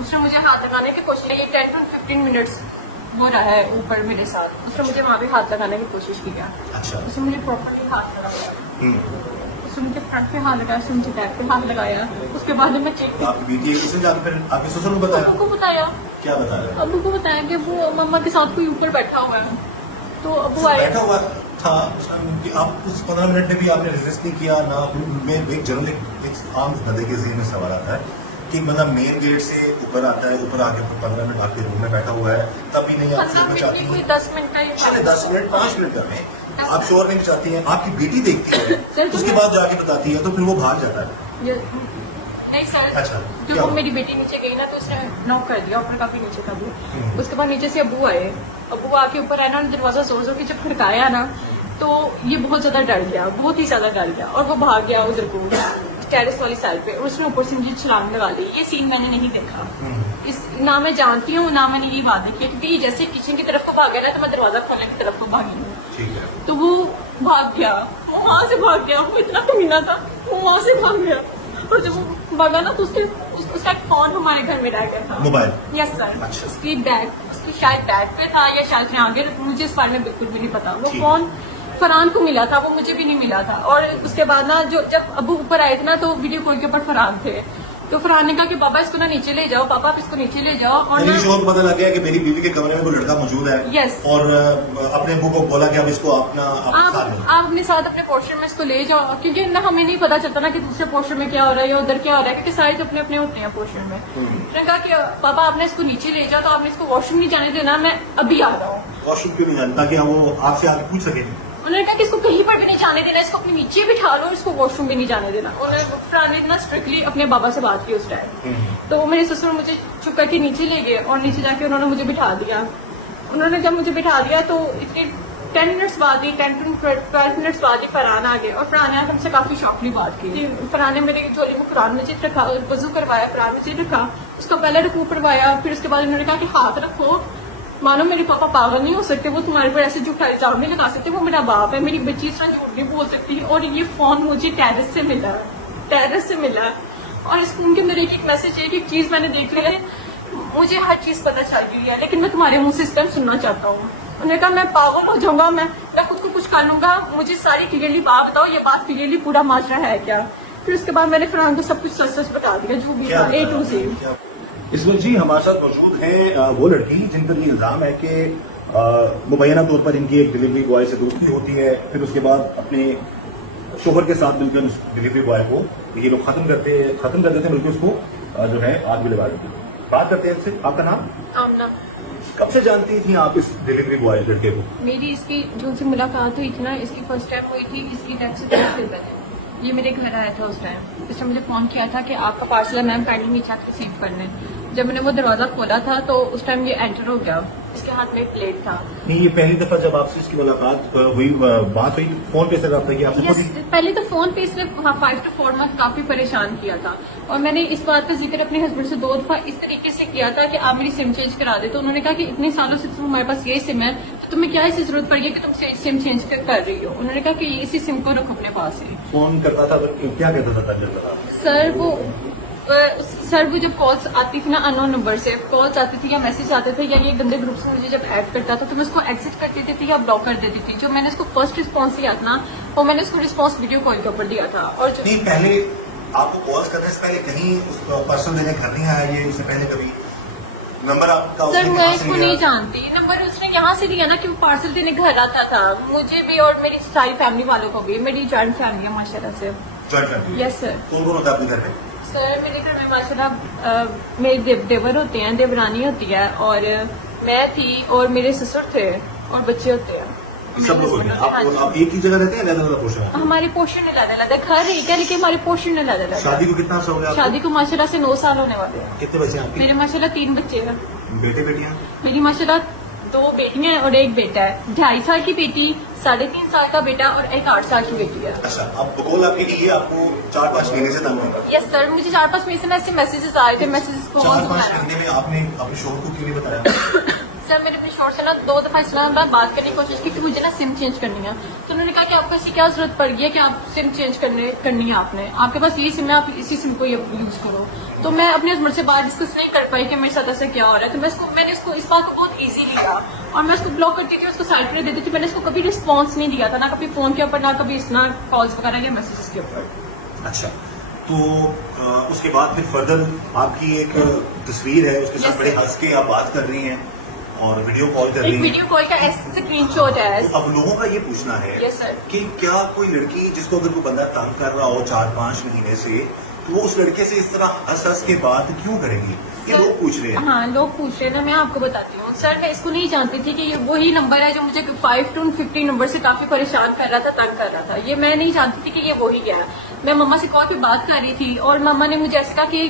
उसने मुझे हाथ लगाने की कोशिश की 10 to 15 मिनट्स वो रहा है ऊपर मेरे साथ। उसने मुझे वहाँ भी हाथ लगाने की कोशिश किया। अच्छा। उसने मुझे प्रॉपर्ली हाथ लगाया, हम्म। उसने मुझे फ्रंट पे हाथ लगाया, उसने मुझे बैक पे हाथ लगाया। उसके बाद जब मैं चेक आपकी बेटी है, उसने जाकर फिर आपके ससुर को बताया? अबू को बताया, क्या बताया? अबू को बताया कि वो मम्मा के साथ कोई ऊपर बैठा हुआ है। तो अबू आए, बैठा हुआ था कि आप उस 15 मिनट में भी आपने रेजिस्ट नहीं किया ना? मैं एक जनरल एक आम बंदे के ज़हन में सवाल आता है कि बंदा मेन गेट से ऊपर आता है, ऊपर आके 15 मिनट आपके रूम में बैठा हुआ है, तब भी नहीं आप 15 शोर मिनट मचाती नहीं, कोई हैं? 10 मिनट का ही था। चले 10 मिनट 5 मिनट का में आप शोर नहीं मचाती हैं, आपकी बेटी देखती है, सर, उसके बाद जाके बताती है, तो फिर वो भाग जाता है। नहीं सर, अच्छा, जब क्या वो हुआ? मेरी बेटी नीचे गई ना तो उसने नॉक कर दिया, ऊपर काफी नीचे था वो। उसके बाद नीचे से अबू आए, अबू आके ऊपर आए ना, दरवाजा जोर जोर के जब खड़काया ना तो ये बहुत ज्यादा डर गया, बहुत ही ज्यादा डर गया और वो भाग गया उधर को टेरेस वाली साइड पे और उसने ऊपर से मुझे छलांग लगा दी। ये सीन मैंने नहीं देखा, इस ना मैं जानती हूँ ना मैंने ये बात देखी, क्योंकि ये जैसे किचन की तरफ को भागा ना तो मैं दरवाजा खोलने की तरफ को भागी, ठीक है। तो वो भाग गया, वो वहां से भाग गया, वो इतना कमीना था, वो वहां से भाग गया। और जब वो भागा ना तो उसका एक फोन हमारे घर में रह गया था, मोबाइल। Yes sir. अच्छा। उसकी बैग, उसकी शायद बैग पे था या शायद मैं आगे, मुझे इस बारे में बिल्कुल भी नहीं पता। वो ठीक। फोन फरहान को मिला था, वो मुझे भी नहीं मिला था। और उसके बाद ना जब अबू ऊपर आए थे ना तो वीडियो कॉल के ऊपर फरहान थे, तो फरहान ने कहा कि पापा इसको ना नीचे ले जाओ, पापा आप इसको नीचे ले जाओ। और मेरी ना शोर पता लग गया कि मेरी बीवी के कमरे में कोई लड़का मौजूद है। Yes. और अपने अबू को बोला कि अब इसको अपना आप अपने साथ अपने पोर्शन में इसको ले जाओ, क्योंकि ना हमें नहीं पता चलता ना कि दूसरे पोर्शन में क्या हो रहा है या उधर क्या हो रहा है, क्योंकि सारे तो अपने अपने होते हैं पोर्शन में। उसने कहा कि पापा आपने इसको नीचे ले जाओ, तो आपने इसको वॉशरूम नहीं जाने देना, मैं अभी आ रहा हूँ। वॉशरूम क्यों नहीं जानता कि वो आपसे आगे पूछ सके? उन्होंने कहा कि इसको कहीं पर भी नहीं जाने देना, इसको अपने नीचे बिठा लो, इसको वॉशरूम भी नहीं जाने देना। उन्होंने फरहान ने ना स्ट्रिक्टली अपने बाबा से बात की उस टाइम। तो मेरे ससुर मुझे चुप करके नीचे ले गए और नीचे जाके उन्होंने मुझे बिठा दिया। उन्होंने जब मुझे बिठा दिया तो इसके 10 मिनट्स बाद ही 10 to 12 मिनट्स बाद ही फरहान आ गए और फरहान ने हमसे काफी शॉर्टली बात की। फरहान ने मेरे झोली में कुरान मजीद रखा, वजू करवाया, कुरान मजीद रखा, उसका पहले रुकू पढ़वाया, फिर उसके बाद उन्होंने कहा कि हाथ रखो, मानो मेरे पापा पागल नहीं हो सकते, वो तुम्हारे पर ऐसे झूठा इल्जाम नहीं लगा सकते, वो मेरा बाप है, मेरी बच्ची इस तरह झूठ नहीं बोल सकती। और ये फोन मुझे टेरेस से मिला, टेरेस से मिला। और इस फोन के अंदर एक मैसेज है कि एक चीज मैंने देख लिया है, मुझे हर चीज पता चल गई है, लेकिन मैं तुम्हारे मुंह से इस टाइम सुनना चाहता हूँ। उन्होंने कहा मैं पागल हो जाऊंगा, मैं खुद को कुछ कर लूंगा, मुझे सारी क्लियरली बात बताओ, ये बात क्लियरली पूरा माजरा है क्या। फिर उसके बाद मैंने फरहान को सब कुछ सच सच बता दिया, जो भी था A to Z। इस वक्त जी हमारे साथ मौजूद है वो लड़की जिन पर ये इल्जाम है कि मुबैना तौर पर इनकी एक डिलीवरी बॉय से दोस्ती होती है, फिर उसके बाद अपने शोहर के साथ मिलकर उस डिलीवरी बॉय को ये लोग खत्म कर देते हैं, बल्कि उसको जो है आग भी लगा देते हैं। बात करते हैं इनसे। आपका नाम? आमना। कब से जानती थी आप इस डिलीवरी बॉय लड़के को? मेरी इसकी जो से मुलाकात हुई थी ना, इसकी फर्स्ट टाइम हुई थी इसकी डेथ से 2 दिन पहले। ये मेरे घर आया था उस टाइम, इसने मुझे फोन किया था कि आपका पार्सल है मैम, काइंडली नीचे आके रिसीव करने। जब मैंने वो दरवाजा खोला था तो उस टाइम ये एंटर हो गया, इसके हाथ में एक प्लेट था। नहीं, ये पहली दफा जब आपसे इसकी मुलाकात हुई, बात हुई, फोन पे से रहा था आपने? Yes, पहले तो फोन पे इसने 5 to 4 मंथ काफी परेशान किया था और मैंने इस बात का जिक्र अपने हस्बैंड से 2 दफा इस तरीके से किया था कि आप मेरी सिम चेंज करा दे। तो उन्होंने कहा कि इतने सालों से तुम्हारे पास ये सिम है तो तुम्हें क्या ऐसी जरूरत पड़ी है कि तुम सिम चेंज कर रही हो। उन्होंने कहा कि इसी सिम को रखो अपने पास ही। फोन करता था तो क्या कहता था तंजल का? सर वो जब कॉल्स आती थी ना अननोन नंबर से, कॉल्स आती थी या मैसेज आते थे या ये गंदे ग्रुप से मुझे जब ऐड करता था तो मैं उसको एग्जिट कर देती थी या ब्लॉक कर देती थी। जो मैंने उसको फर्स्ट रिस्पॉन्स दिया था ना, वो मैंने उसको रिस्पॉन्स वीडियो कॉल के ऊपर दिया था। और जो नहीं, पहले आपको कॉल्स करने से पहले कहीं उस पर्सन देने घर नहीं आया ये उससे पहले कभी? नंबर आपका सर मैं इसको नहीं जानती, नंबर उसने यहाँ से दिया ना कि वो पार्सल देने घर आता था, मुझे भी और मेरी सारी फैमिली वालों को भी। मेरी जॉइंट फैमिली है माशाल्लाह से। Joint family? Yes sir. कौन कौन होता है अपने घर में? सर मेरे घर में माशाल्लाह मेरे देवर होते हैं, देवरानी होती है और मैं थी और मेरे ससुर थे और बच्चे होते हैं। सब लोग होते हैं। आप एक ही जगह रहते हैं? अलग-अलग पोर्शन है? हमारे पोर्शन अलग-अलग है, घर एक है लेकिन हमारे पोर्शन अलग-अलग है। शादी को कितना अर्सा हो गया आपको? शादी को माशाल्लाह से 9 साल होने वाले हैं। कितने बच्चे हैं आपके? मेरे माशाल्लाह 3 बच्चे हैं। बेटे बेटियां? मेरी माशाल्लाह 2 बेटियां हैं और 1 बेटा है। 2.5 साल की बेटी, 3.5 साल का बेटा और एक 8 साल की बेटी है। अच्छा, अब बकौल आपके लिए आपको 4-5 महीने से तंग है? यस सर, मुझे 4-5 महीने से ऐसे मैसेजेस आ रहे थे, मैसेजेस को 4-5 महीने में आपने अपने शोहर को क्यों नहीं बताया? सर मैंने अपने शोर से ना 2 दफा इस तरह बात करने की कोशिश की कि मुझे ना सिम चेंज करनी है। तो उन्होंने कहा कि आपको ऐसी क्या जरूरत पड़ गई है कि आप सिम चेंज करनी है आपने, आपके पास यही सिम है, आप इसी सिम को यूज करो। तो मैं अपने हस्बैंड से बात डिस्कस नहीं कर पाई कि मेरे साथ ऐसा क्या हो रहा है। तो मैंने इसको इस बात को बहुत ईजी लिया और मैं उसको ब्लॉक करती थी, उसको साइड पर देती थी। मैंने इसको कभी रिस्पॉन्स नहीं दिया था, ना कभी फोन के ऊपर, ना कभी इस ना कॉल्स वगैरह या मैसेजेस के ऊपर। अच्छा, तो उसके बाद फिर फर्दर आपकी एक तस्वीर है, उसके Yes, साथ बड़े sir. हंस के आप बात कर रही हैं और वीडियो कॉल कर एक रही हैं। वीडियो कॉल का ऐसे स्क्रीनशॉट है। तो अब लोगों का ये पूछना है Yes, sir. कि क्या कोई लड़की जिसको अगर कोई बंदा तंग कर रहा हो 4-5 महीने से, तो वो उस लड़के से इस तरह हंस के बात क्यों करेंगी? ये सर, लोग पूछ रहे हैं। हाँ, लोग पूछ रहे हैं ना, मैं आपको बताती हूँ। सर मैं इसको नहीं जानती थी कि ये वही नंबर है जो मुझे 5 to 50 नंबर से काफी परेशान कर रहा था, तंग कर रहा था। ये मैं नहीं जानती थी कि ये वही है। मैं मम्मा से कॉल पे बात कर रही थी और मम्मा ने मुझे ऐसे कहा कि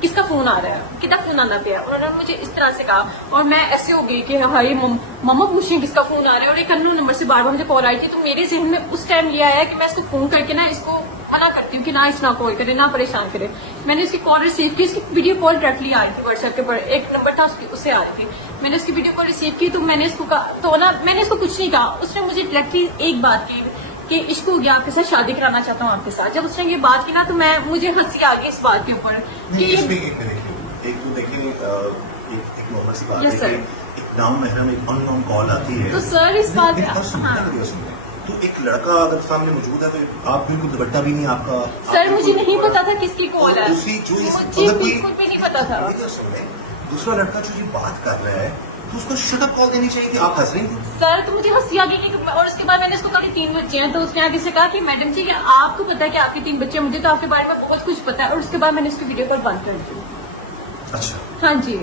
किसका फोन आ रहा है, कितना फोन आना पे है। उन्होंने मुझे इस तरह से कहा और मैं ऐसे हो गई कि हाँ ये मम्मा पूछ रही हैं किसका फोन आ रहा है और एक अननोन नंबर से बार बार मुझे कॉल आई थी। तो मेरे जहन में उस टाइम ये आया कि मैं इसको फोन करके ना इसको मना करती हूँ कि ना इस ना कॉल करे, ना परेशान करे। मैंने उसकी कॉल रिसीव की, उसकी वीडियो कॉल डायरेक्टली आ रही थी व्हाट्सएप के ऊपर, एक नंबर था उससे आ रही थी। मैंने उसकी वीडियो कॉल रिसीव की तो मैंने इसको कहा, तो ना मैंने इसको कुछ नहीं कहा। उसने मुझे डायरेक्टली एक बात की कि इश्क हो गया, आपके साथ शादी कराना चाहता हूँ आपके साथ। जब उसने ये बात की ना तो मुझे हंसी आ गई इस बात के ऊपर कि नहीं, इसमें एक तो देखिए एक नॉर्मल सी बात Yes, है sir. कि एक नाम महरम एक अननोन कॉल आती है। तो सर इस बात मेरी बात सुनिए, हाँ। मेरी बात सुनिए। तो एक लड़का अगर सामने मौजूद है तो आप बिल्कुल दुपट्टा भी नहीं आपका। सर मुझे नहीं पता था किसकी कॉल है, उसी जो इस मुझे अगर कोई- बिल्कुल भी नहीं पता था। मेरी बात सुनिए, दूसरा लड़का जो ये बात कर रहा है तो उसको शटअप कॉल देनी चाहिए थी। आप हंस रही थी। सर तो मुझे हंसी आ गई कि और उसके बाद मैंने उसको कहा कि 3 बच्चे हैं। तो उसने आगे से कहा कि मैडम जी क्या आपको पता है कि आपके 3 बच्चे हैं, मुझे तो आपके बारे में बहुत कुछ पता है। और उसके बाद मैंने उसकी वीडियो कॉल बंद कर दी। अच्छा, हाँ जी।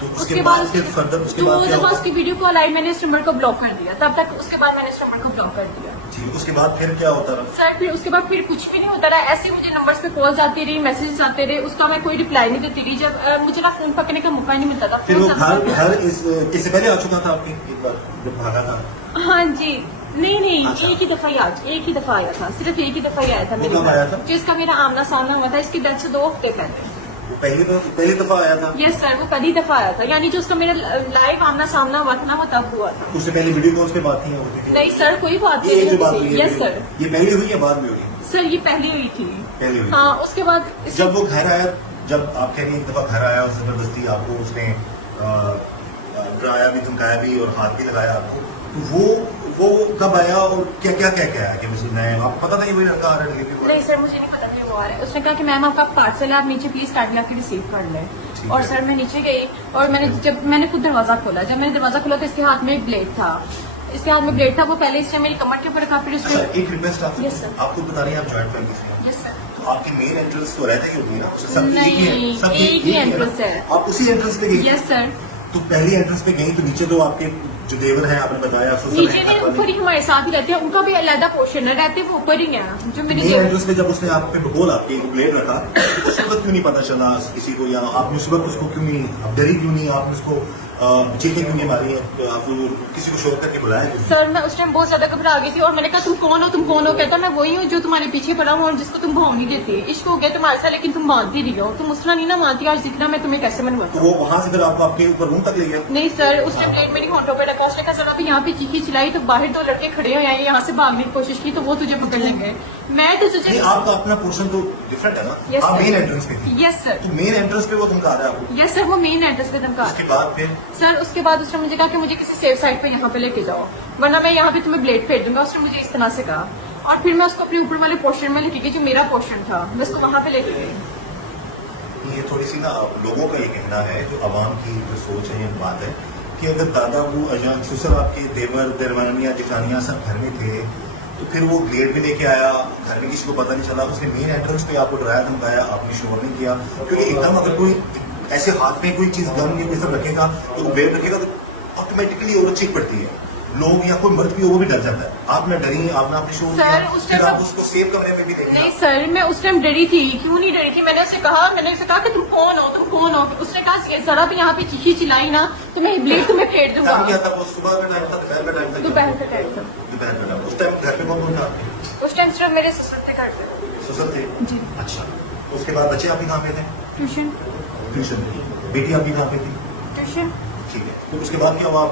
तो उसके बाद फिर फर्दर उसके बाद क्या दफा हुआ? उसकी वीडियो कॉल आई, मैंने इस नंबर को ब्लॉक कर दिया। तब तक उसके बाद मैंने इस नंबर को ब्लॉक कर दिया। जी, उसके बाद फिर क्या होता रहा? सर फिर उसके बाद फिर कुछ भी नहीं होता रहा। ऐसे ही मुझे नंबर्स पे कॉल्स आती रही, मैसेजेस आते रहे, उसका मैं कोई रिप्लाई नहीं देती रही। जब मुझे ना फोन पकड़ने का मौका नहीं मिलता था। फिर वो फोन घर इससे पहले आ चुका था आपके एक बार जब भागा था? हाँ जी, नहीं अच्छा। एक ही दफा आया था, सिर्फ एक ही दफा ही आया था वो मेरे कब आया था? जिसका मेरा आमना सामना हुआ था इसकी डेथ से 2 हफ्ते पहले। पहली दफा आया था? यस सर, वो पहली दफा आया था, यानी जो उसका मेरा लाइव आमना सामना हुआ था ना वो तब हुआ था। उससे पहले वीडियो कॉल्स पे बात नहीं होती थी? नहीं सर, कोई बात ये जो बात नहीं हुई थी। है, यस सर, ये पहले हुई या बाद में हुई? सर ये पहली हुई थी। पहले हुई। हाँ, उसके बाद जब वो घर आया, जब आप कह रही हैं एक दफा घर आया और जबरदस्ती आपको उसने डराया भी, धमकाया भी और हाथ भी लगाया आपको, तो वो कब आया और क्या क्या क्या क्या है कि मुझे मैं आपको पता था ये वही लड़का आ रहा है डिलीवरी बॉय? नहीं सर, मुझे नहीं पता कि वो आ रहा है। उसने कहा कि मैम आपका पार्सल है, आप नीचे प्लीज काइंडली आके रिसीव कर लें। ठीक और है। सर मैं नीचे गई और मैंने खुद दरवाजा खोला। जब मैंने दरवाजा खोला तो इसके हाथ में एक ब्लेड था। वो पहले इसने मेरी कमर के ऊपर रखा, फिर अच्छा, उसने एक रिक्वेस्ट आपसे। Yes, sir. आपको बता रही हैं आप जॉइंट फैमिली से हैं। यस सर, तो आपके मेन एंट्रेंस तो रहता ही होगी ना? सबकी एक ही नहीं, है, सबकी एक ही ना? entrance है। आप उसी एंट्रेंस पे गई? Yes sir. तो पहली एंट्रेंस पे गई तो नीचे तो आपके जो देवर हैं आपने बताया ससुर नीचे हैं, नहीं, घर वाले। ऊपर ही हमारे साथ ही रहते हैं, उनका भी अलग पोर्शन है, रहते वो ऊपर ही है जो मेरे मेन देवर। एंट्रेंस पे जब उसने आप पे बोला कि ब्लेड रखा, तो उस वक्त क्यों नहीं पता चला किसी को, या आपने उस वक्त उसको क्यों नहीं, आप डरी क्यों नहीं, आपने उसको चीखें क्यों नहीं मारी, आपको किसी को शोर करके बुलाया क्यों नहीं? सर मैं उस टाइम बहुत ज्यादा घबरा गई थी और मैंने कहा तुम कौन हो? कहता मैं वही हूँ जो तुम्हारे पीछे पड़ा हूँ और जिसको तुम भाव नहीं देती। इश्क हो गया तुम्हारे साथ लेकिन तुम मानती नहीं हो, तुम उसना नहीं ना मानती। आज दिखना मैं तुम्हें कैसे तो मनवाता। वो वहां से फिर आपको आपके ऊपर रूम तक ले गया? नहीं सर, उसने प्लेट मेरी होंठों पे रखा। उसने कहा सर अभी यहाँ पे चीखी चिल्लाई तो बाहर 2 लड़के खड़े हुए हैं, यहाँ से भागने की कोशिश की तो वो तुझे पकड़ लेंगे। मैं तो नहीं, तुझे आपका अपना पोर्शन तो डिफरेंट है ना? Yes, आप sir. मेन एंट्रेंस पे थी। यस सर, तो मेन एंट्रेंस पे वो धमका रहा है आपको? यस सर, वो मेन एड्रेस पे धमका। उसके बाद फिर सर उसके बाद उसने मुझे कहा कि मुझे किसी सेफ साइड पे यहाँ पे लेके जाओ वरना मैं यहाँ पे तुम्हें ब्लेड फेंक दूंगा। उसने मुझे इस तरह से कहा और फिर मैं उसको अपने ऊपर वाले पोर्शन में लेके गई जो मेरा पोर्शन था, मैं उसको वहां पे लेके गई। ये थोड़ी सी ना लोगों का ये कहना है, जो आवाम की जो सोच है, ये बात है कि अगर दादा वो या ससुर आपके देवर देवरानियां जेठानियां सब घर में थे तो फिर वो ब्लेड भी लेके आया, घर में किसी को पता नहीं चला, उसने मेन एंट्रेंस पे आपको डराया धमकाया, आपने शोर नहीं किया, क्योंकि एकदम अगर कोई ऐसे हाथ में कोई चीज गन या कोई सब रखेगा तो ब्लेड रखेगा तो ऑटोमेटिकली औरत चीख पड़ती है, लोग या कोई मर्द भी हो वो भी डर जाता है। आप ना डरी, आपने अपने शोर सर, किया, उस फिर टाइम आप उसको सेफ कमरे में भी नहीं देखेंगे। सर, मैं उस टाइम डरी थी। क्यों नहीं डरी थी? मैंने उसे कहा कि तुम कौन हो? उसने कहा जरा भी यहाँ पे चीखी चिल्लाई ना तो मैं ब्लेड तुम्हें फेंक दूंगा। टाइम क्या था वो? सुबह का टाइम था, दोपहर का टाइम था? दोपहर का टाइम था। दोपहर का टाइम। उस टाइम घर पे कौन था आपके? उस टाइम सिर्फ मेरे ससुर थे घर पे। ससुर थे? जी। अच्छा, उसके बाद बच्चे आपके कहाँ पे थे? ट्यूशन। ट्यूशन। बेटी आपकी कहाँ पे थी? ट्यूशन। ठीक है, तो उसके बाद क्या हुआ?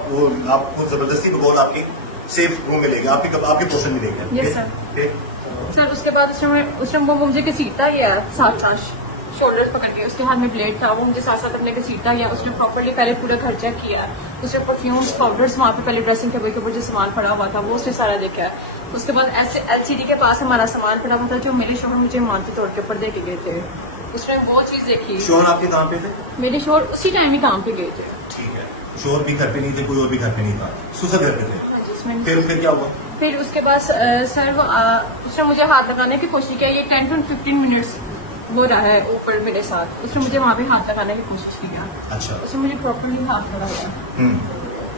आपको जबरदस्ती बकौल आपकी सेफ रूम में ले गया, आपके पोर्शन में ले गया? Yes, sir. फिर सर उसके बाद उसने वो मुझे घसीटता गया साथ शोल्डर पकड़ के, उसके हाथ में ब्लेड था, वो मुझे साथ साथ अपने घसीटता गया। उसने प्रॉपर्ली पहले पूरा घर चेक किया, उसने परफ्यूम्स पाउडर्स वहाँ पे पहले ड्रेसिंग टेबल के ऊपर जो सामान पड़ा हुआ था वो उसने सारा देखा है। उसके बाद ऐसे LCD के पास हमारा सामान पड़ा हुआ था जो मेरे शोहर मुझे मानते तौर के ऊपर दे के गए थे। उसने वो चीज देखी। शोहर आपके काम पे थे? मेरे शोहर उसी टाइम ही काम पे गए थे। ठीक है, शोहर भी घर पे नहीं थे, कोई और भी घर पे नहीं था, सुसर घर पे थे। हाँ जी, उसमें फिर क्या हुआ? फिर उसके बाद सर उसने मुझे हाथ लगाने की कोशिश की। ये 10 to 15 मिनट्स वो रहा है ऊपर मेरे साथ। उसने मुझे वहाँ पे हाथ लगाने की कोशिश किया। अच्छा। उसने मुझे प्रॉपर्ली हाथ लगाया,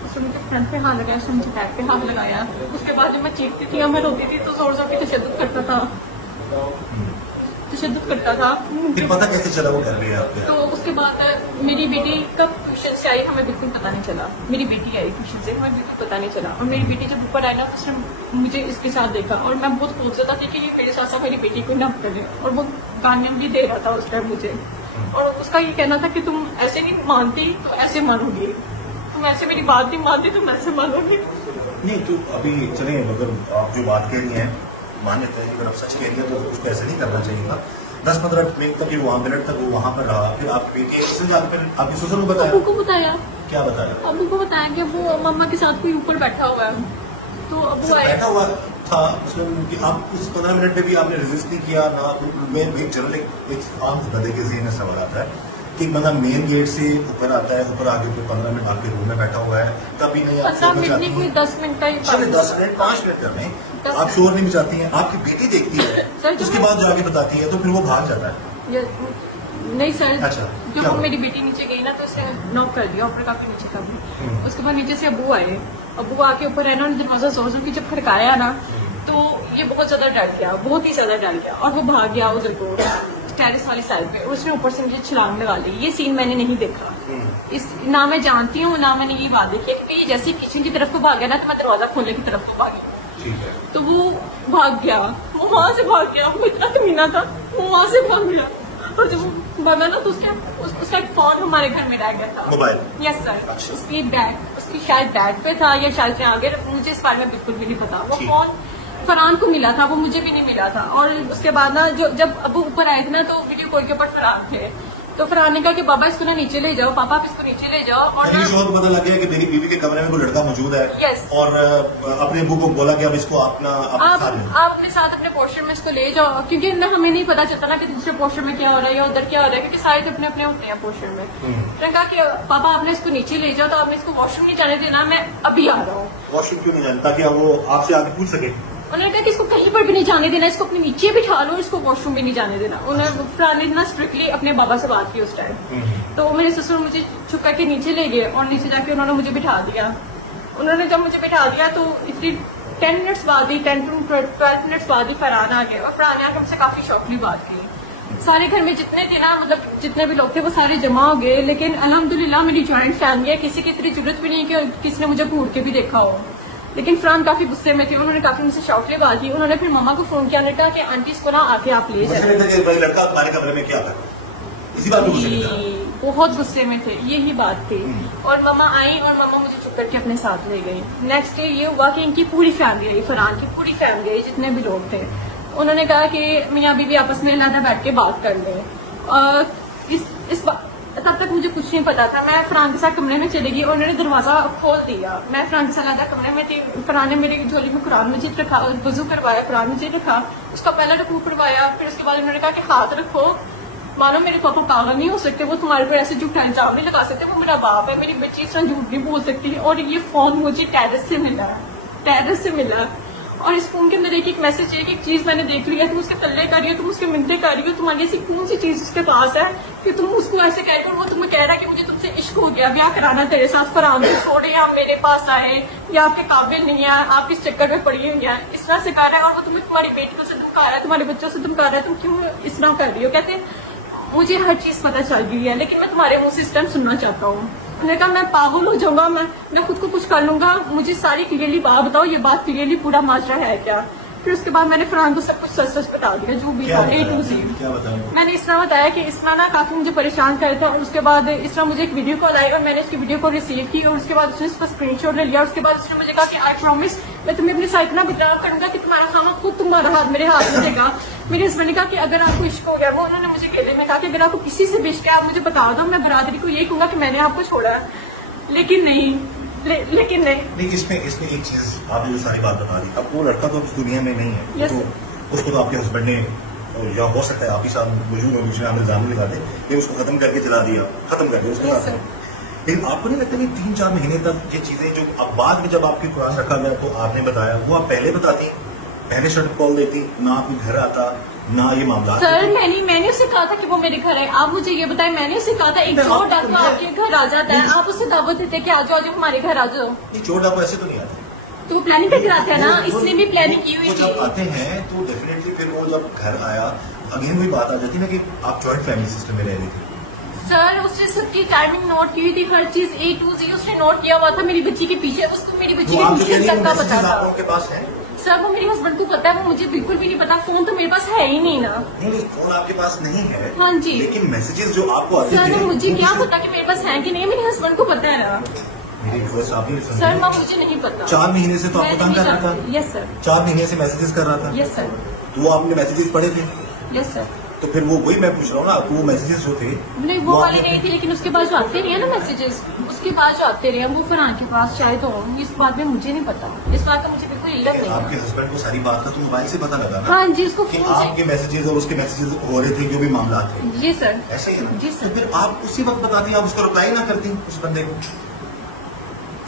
उसने मुझे फ्रंट पे हाथ लगाया, उसने मुझे बैक पे हाथ लगाया। उसके बाद जब मैं चीखती थी या मैं रोती थी तो जोर जोर की तशद्दुद करता था। फिर पता कैसे चला वो कर रही है आपके? तो उसके बाद मेरी बेटी कब ट्यूशन से आई हमें बिल्कुल पता नहीं चला। मेरी बेटी आई ट्यूशन से, हमें बिल्कुल पता नहीं चला। और मेरी बेटी जब ऊपर आई ना तो उसने मुझे इसके साथ देखा और मैं बहुत खूबसूरत थी कि ये मेरे साथ साथ मेरी बेटी को ना करे। और वो गालियां भी दे रहा था उस टाइम मुझे। और उसका ये कहना था कि तुम ऐसे नहीं मानती तो ऐसे मानोगी, तुम ऐसे मेरी बात नहीं मानती तुम ऐसे मानोगी। नहीं तो अभी चले, अगर आप जो बात कह रही हैं मान्यता है, अगर आप सच कह रही है तो उसको ऐसे नहीं करना चाहिए था। 10-15 मिनट तक वो वहाँ पर रहा, फिर आपकी बेटी फिर आपके ससुर को बताया? अबू को बताया। क्या बताया? अबू को बताया कि वो मम्मा के साथ कोई ऊपर बैठा हुआ है। तो अबू आए, बैठा हुआ था मतलब कि आप उस 15 मिनट में भी आपने रेजिस्ट नहीं किया ना? मैं जनरल एक आम बंदे के ज़हन में सवाल आता है कि एक बंदा मेन गेट से ऊपर आता है, ऊपर आगे फिर 15 मिनट आपके रूम में बैठा हुआ है, तभी नहीं आप 15 मिनट नहीं, कोई 10 मिनट का ही। चलिए 10 मिनट 5 मिनट कर लें, आप शोर नहीं मचाती हैं, आपकी बेटी देखती है सर, उसके बाद जाके बताती है तो फिर वो भाग जाता है। नहीं सर, अच्छा, जब वो मेरी बेटी नीचे गई ना तो उसने नॉक कर दिया ऊपर काफी नीचे का। उसके बाद नीचे से अबू आए, अबू आके ऊपर है ना दरवाजा जोर जोर की जब खड़काया ना तो ये बहुत ज्यादा डर गया, बहुत ही ज्यादा डर गया और वो भाग गया उधर को टेरिस वाली साइड पे। उसने ऊपर से मुझे छलांग लगा ली। ये सीन मैंने नहीं देखा, इस ना मैं जानती हूँ ना मैंने ये बात देखी, क्योंकि ये जैसे किचन की तरफ को भाग गया ना तो मैं दरवाजा खोलने की तरफ को भागी। ठीक है, तो वो भाग गया, वो वहां से भाग गया, वो इतना कमीना था, वो वहां से भाग गया। और जब वो भागा ना तो उसका एक फोन हमारे घर में रह गया था, मोबाइल। यस सर, उसकी शायद बैग पे था या शायद से आगे, मुझे इस बारे में बिल्कुल भी नहीं पता। वो फोन फरहान को मिला था, वो मुझे भी नहीं मिला था। और उसके बाद ना जब अबू ऊपर आए थे ना तो वीडियो कॉल के ऊपर फरहान थे, तो फरहान ने कहा कि बाबा इसको ना नीचे ले जाओ, पापा आप इसको नीचे ले जाओ। और ना शोर को पता लग गया कि मेरी बीवी के कमरे में कोई लड़का मौजूद है। Yes. और अपने अबू को बोला कि अब इसको आप अपने साथ अपने पोर्शन में इसको ले जाओ, क्योंकि ना हमें नहीं पता चलता ना कि दूसरे पोर्शन में क्या हो रहा है या उधर क्या हो रहा है, क्योंकि सारे अपने अपने होते हैं पोर्शन में। तो कहा कि पापा आपने इसको नीचे ले जाओ, तो आपने इसको वॉशरूम नहीं जाने देना, मैं अभी आ रहा हूँ। वॉशरूम क्यों नहीं जाना? ताकि वो आपसे आगे पूछ सके। उन्होंने कहा कि इसको कहीं पर भी नहीं जाने देना, इसको अपने नीचे बिठा लो, इसको वॉशरूम भी नहीं जाने देना। उन्होंने फरहान ने ना स्ट्रिक्टली अपने बाबा से बात की उस टाइम। तो मेरे ससुर मुझे छुप करके नीचे ले गए और नीचे जाके उन्होंने मुझे बिठा दिया। उन्होंने जब मुझे बिठा दिया तो इतनी 10 मिनट्स बाद ही 10 to 12 मिनट्स बाद ही फरहान आ गए। और फरहान ने आकर हमसे काफी शौकली बात की। सारे घर में जितने थे ना, मतलब जितने भी लोग थे वो सारे जमा हो गए। लेकिन अल्हम्दुलिल्लाह मेरी ज्वाइंट फैमिली है, किसी की इतनी जरूरत भी नहीं है कि किसी ने मुझे घूर के भी देखा हो। लेकिन फरहान काफी गुस्से में थे, उन्होंने काफी मुझसे शौकली बात की। उन्होंने फिर मम्मा को फोन किया, उन्होंने कहा कि आंटी इसको ना आके आप ले जाए। लड़का तुम्हारे कमरे में क्या था? इसी बात में बहुत गुस्से में थे, यही बात थी। और मम्मा आई और मम्मा मुझे चुप करके अपने साथ ले गई। नेक्स्ट डे ये हुआ कि इनकी पूरी फैमिली आई, फरहान की पूरी फैमिली आई, जितने भी लोग थे। उन्होंने कहा कि मियाँ बीवी आपस में अलग बैठ के बात कर लें। तब तक मुझे कुछ नहीं पता था। मैं फरहान के साथ कमरे में चली गई और उन्होंने दरवाजा खोल दिया। मैं फरहान के साथ अलग कमरे में थी। फरहान ने मेरी झोली में कुरान मजीद रखा, वजू करवाया, कुरान मजीद रखा, उसका पहला रकू करवाया। फिर उसके बाद उन्होंने कहा कि हाथ रखो, मानो मेरे पापा पागल नहीं हो सकते, वो तुम्हारे पर ऐसे झूठा इल्जाम नहीं लगा सकते, वो मेरा बाप है, मेरी बच्ची इस तरह झूठ नहीं बोल सकती। और ये फोन मुझे टेरेस से मिला। और इस फोन के अंदर एक मैसेज है कि एक चीज मैंने देख ली है, तुम उसके तल्ले कर रही हो, तुम उसके मिनटे कर रही हो, तुम्हारी ऐसी कौन सी चीज उसके पास है कि तुम उसको ऐसे कह रही हो। वो तुम्हें कह रहा है कि मुझे तुमसे इश्क हो गया, ब्याह कराना तेरे साथ, फरहान को छोड़े आप मेरे पास आए, या आपके काबिल नहीं है, आप इस चक्कर में पड़ी हुई है, इस तरह से कह रहा है। और वो तुम्हें तुम्हारी बेटियों से धमका रहा है, तुम्हारे बच्चों से धमका रहा है, तुम क्यों इस तरह कर रही हो। कहते मुझे हर चीज पता चल गई है, लेकिन मैं तुम्हारे मुंह से इस टाइम सुनना चाहता हूँ। मैंने कहा मैं पागल हो जाऊंगा, मैं खुद को कुछ कर लूंगा, मुझे सारी क्लियरली बात बताओ, ये बात क्लियरली पूरा माजरा है क्या। फिर उसके बाद मैंने फरहान को सब कुछ सच सच बता दिया, जो भी था A to Z। क्या बताया? मैंने इस तरह बताया कि इस तरह ना काफी मुझे परेशान कर था, और उसके बाद इस तरह मुझे एक वीडियो कॉल आई और मैंने उसकी वीडियो को रिसीव की, और उसके बाद उसने उसका स्क्रीनशॉट ले लिया। उसके बाद उसने मुझे कहा कि आई प्रॉमिस मैं तुम्हें अपने साथ इतना बदनाम करूंगा कि तुम्हारा खाना खुद तुम्हारा हाथ मेरे हाथ में देगा। मेरे हस्बैंड ने कहा कि अगर आपको इश्क हो गया, वो उन्होंने मुझे कहते में कहा कि अगर आपको किसी से भी इश्क है आप मुझे बता दो, मैं बरादरी को यही कहूंगा कि मैंने आपको छोड़ा है। लेकिन नहीं, लेकिन नहीं। इसमें एक चीज आपने जो सारी बात बता दी, अब वो लड़का तो इस दुनिया में नहीं है। Yes, तो उसको तो आपके हस्बैंड ने, या हो सकता है आप ही साथ मौजूद हो, दूसरे आपने इल्जाम लगा दे, ये उसको खत्म करके चला दिया, खत्म कर दिया उसके Yes, साथ। sir। लेकिन आपको नहीं लगता कि 3-4 महीने तक ये चीजें जो अब बाद में जब आपके कुरान रखा गया तो आपने बताया, वो आप पहले बताती, पहले शर्ट कॉल देती, ना आपके घर आता, ना ये मामला? सर मैंने उसे कहा था कि वो मेरे घर है। आप मुझे ये बताएं, मैंने उसे कहा था एक चोर डाकू आपके घर आ जाता है, आप उसे दावत देते कि आ जाओ हमारे घर आ जाओ। ये चोर डाकू ऐसे तो नहीं आते, तो वो प्लानिंग करके आते हैं ना, इसने भी प्लानिंग की हुई वो थी। जब आते हैं तो डेफिनेटली फिर वो जब घर आया, अगेन वही बात आ जाती है ना कि आप जॉइंट फैमिली सिस्टम में रह रही थी। सर उसने सबकी टाइमिंग नोट की हुई थी, हर चीज A to Z उसने नोट किया हुआ था मेरी बच्ची के पीछे। उसको मेरी बच्ची तो के आप जो कह पीछे रही तक का पता हैं था। आप उनके पास है? सर वो मेरे हस्बैंड को पता है, वो मुझे बिल्कुल भी नहीं पता। फोन तो मेरे पास है ही नहीं ना। नहीं, फोन आपके पास नहीं है। हाँ जी। लेकिन मैसेजेस जो आपको आते सर थे, मुझे वो क्या किसी- पता कि मेरे पास है कि नहीं, मेरे हस्बैंड को पता है ना। मेरी रिक्वेस्ट आप ही सुन सर रही माँ हैं। मुझे नहीं पता। 4 महीने से तो आपको तंग कर रहा था। Yes sir. 4 महीने से मैसेजेस कर रहा था। Yes sir. तो वो आपने मैसेजेस पढ़े थे? Yes sir. तो फिर वो वही मैं पूछ रहा हूँ ना, आपको वो मैसेजेस जो थे नहीं वो वाले आपने- नहीं थे, लेकिन उसके बाद जो आते रहे ना मैसेजेस, उसके बाद जो आते रहे वो फरहान के पास शायद हो। इस बात में मुझे नहीं पता, इस बात का मुझे बिल्कुल इल्म नहीं आपके है। हस्बैंड को सारी बात का तो मोबाइल से पता लगा ना हाँ जी, उसको कि फोन से। आपके मैसेजेस और उसके मैसेजेस हो रहे थे, जो भी मामला थे। जी सर। ऐसे ही है ना? जी तो सर। फिर आप उसी वक्त बताती, आप उसको रिप्लाई ना करती उस बंदे को।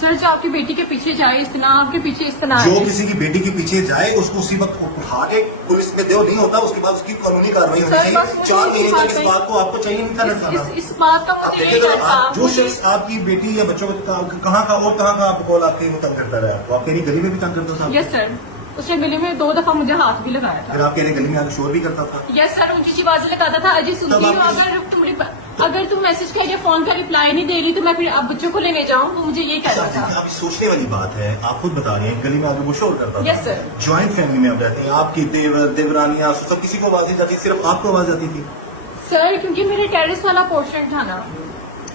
सर जो आपकी बेटी के पीछे जाए इस तरह, आपके पीछे इस तरह जो है। किसी की बेटी के पीछे जाए उसको उसी वक्त उठा के पुलिस में दो, नहीं होता उसके बाद उसकी कानूनी कार्रवाई होनी सर, चाहिए। बस मुझे 4 इसी महीने बात तक इस पे- बात को आपको चाहिए नहीं था लड़काना। इस बात का आप मुझे देखिए यही तो डर था। जो शख्स आपकी बेटी या बच्चों को कहाँ का और कहाँ का आपको कॉल आपके वो तंग करता रहा, वो आपके लिए गली में भी तंग करता था? Yes sir. उसने गले में 2 दफा मुझे हाथ भी लगाया फिर था। आपके लिए गली में आके शोर भी करता था? यस सर, ऊंची ऊंची आवाजें लगाता था, अजय सुनती तब हूँ, आपने- अगर तुम मैसेज का या फोन का रिप्लाई नहीं दे रही तो मैं फिर आप बच्चों को लेने जाऊँ, वो मुझे यही कहता था। आप सोचने वाली बात है, आप खुद बता रहे हैं गली में आगे वो शोर करता था। Yes, sir. ज्वाइंट फैमिली में आप रहते हैं, आपकी देवर देवरानियां सब किसी को आवाज नहीं जाती, सिर्फ आपको आवाज आती थी? सर क्योंकि मेरे टेरेस वाला पोर्शन था ना।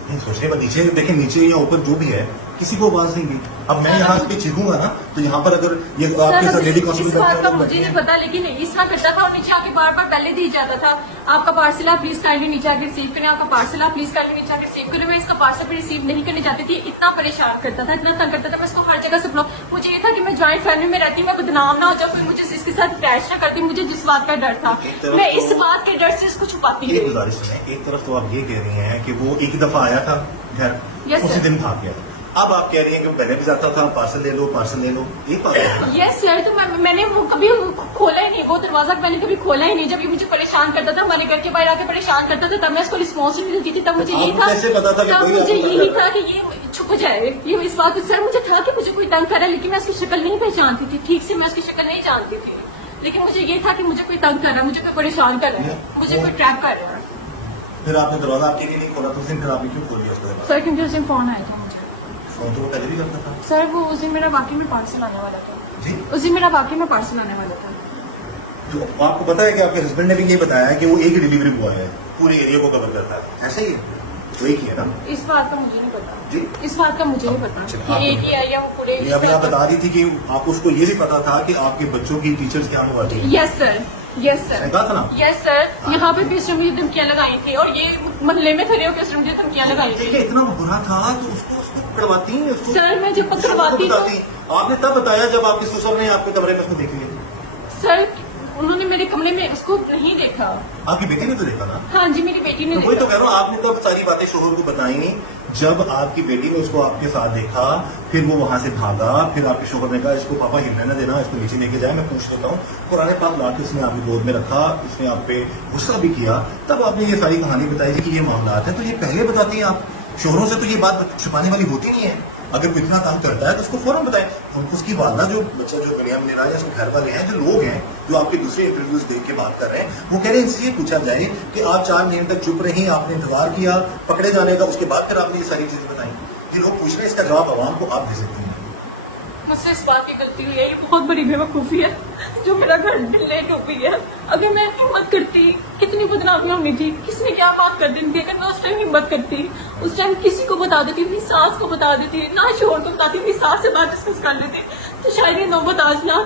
नहीं, सोचने पर नीचे देखें, नीचे या ऊपर जो भी है किसी को आवाज नहीं दी। अब मैं यहाँ पे चीखूंगा ना तो यहाँ पर अगर ये आपके साथ लेडी इस कांस्टेबल बात का मुझे नहीं पता, लेकिन इस तरह करता था और नीचे आके बार बार पहले दी जाता था, आपका पार्सल आप प्लीज काइंडली नीचे आके रिसीव करें, आपका पार्सल आप प्लीज काइंडली नीचे आके रिसीव करें। मैं इसका पार्सल भी रिसीव नहीं करने चाहती थी, इतना परेशान करता था, इतना तंग करता था। मैं इसको हर जगह से ब्लॉक, मुझे ये था कि मैं ज्वाइंट फैमिली में रहती, मैं बदनाम ना हो जाऊँ, कोई मुझे इसके साथ अटैच ना करती। मुझे जिस बात का डर था, मैं इस बात के डर से इसको छुपाती एक रही। गुजारिश है, एक तरफ तो आप ये कह रही हैं कि वो एक दफा आया था घर, Yes, उसी sir. दिन भाग गया। अब आप कह रही हैं कि वो पहले भी जाता था, पार्सल ले लो पार्सल ले लो, एक बात है ना? यस सर, तो मैंने वो कभी खोला ही नहीं, वो दरवाजा मैंने कभी खोला ही नहीं। जब ये मुझे परेशान करता था, हमारे घर के बाहर आके परेशान करता था, तब मैं इसको रिस्पॉन्स नहीं देती थी। तब मुझे यही आपको था, कैसे पता था कि तब कोई मुझे आपको यही तंग कर रहा था कि ये छुप जाए। ये इस बात सर मुझे था कि मुझे कोई तंग कर रहा है, लेकिन मैं उसकी शक्ल नहीं पहचानती थी ठीक से, मैं उसकी शक्ल नहीं जानती थी। लेकिन मुझे ये था कि मुझे कोई तंग कर रहा है, मुझे कोई परेशान कर रहा है, मुझे कोई ट्रैप कर रहा है। फिर आपने दरवाजा आपके लिए नहीं खोला तो उस दिन फिर आपने क्यों खोल दिया उसको दरवाजा? सर क्योंकि उस दिन फोन आया था मुझे। फोन तो वो पहले भी करता था। सर वो उस दिन मेरा वाकई में पार्सल आने वाला था, जी, उस दिन मेरा वाकई में पार्सल आने वाला था। तो आपको पता है कि आपके हस्बैंड ने भी ये बताया कि वो एक ही डिलीवरी बॉय है, पूरे एरिया को कवर करता है, ऐसा ही है? तो एक ही है ना? इस बात का मुझे नहीं पता जी, इस बात का मुझे नहीं पता अच्छा, कि एक ही है या वो पूरे। ये अभी आप बता रही थी कि आपको उसको ये भी पता था कि आपके बच्चों की टीचर्स क्या होने वाली है, यस सर, यस सर, कहा था ना? Yes sir. यहाँ पे भी उसने मुझे धमकियां लगाई थी, और ये मोहल्ले में खड़े होकर उसने मुझे धमकियां लगाई थी। देखिए इतना बुरा था तो उसको पकड़वाती हैं, उसको सर मैं जब पकड़वाती तो आपने तब बताया जब आपके ससुर ने आपके कमरे में उसको देख लिया। सर उन्होंने मेरे कमरे में उसको नहीं देखा। आपकी बेटी ने तो देखा ना? हाँ जी, मेरी बेटी ने तो वही तो देखा। कह रहा हूँ, आपने तो सारी बातें शोहर को बताई। जब आपकी बेटी ने उसको आपके साथ देखा, फिर वो वहां से भागा, फिर आपके शोहर ने कहा इसको पापा हिलने न देना, इसको नीचे लेके जाए, मैं पूछ लेता हूँ। पुराने पाप ला के उसने आपकी गोद में रखा, उसने आप पे गुस्सा भी किया, तब आपने ये सारी कहानी बताई थी कि ये मामला है। तो ये पहले बताती हैं आप शोहरों से, तो ये बात छुपाने वाली होती नहीं है। अगर कोई इतना काम करता है तो उसको फौरन बताएं। हमको उसकी वालदा जो बच्चा जो दुनिया में मिला है, उसके घर वाले हैं, जो लोग हैं जो आपके दूसरे इंटरव्यूज देख के बात कर रहे हैं, वो कह रहे हैं इनसे ये पूछा जाए कि आप 4 महीने तक चुप रही, आपने इंतजार किया पकड़े जाने का, उसके बाद फिर आपने ये सारी चीजें बताई। ये लोग पूछ रहे हैं, इसका जवाब आवाम को आप दे सकती हैं। मुझसे इस बात की गलती हुई है, ये बहुत बड़ी बेवकूफ़ी है जो मेरा घर लेट हो गई है। अगर मैं हिम्मत करती, कितनी बदनामी होनी थी, किसने क्या बात कर दी थी, अगर मैं उस टाइम हिम्मत करती, उस टाइम किसी को बता देती, अपनी सास को बता देती, ना शोहर को बताती, अपनी सास से बात डिस्कस कर लेती, तो शायद ये नौबत आज ना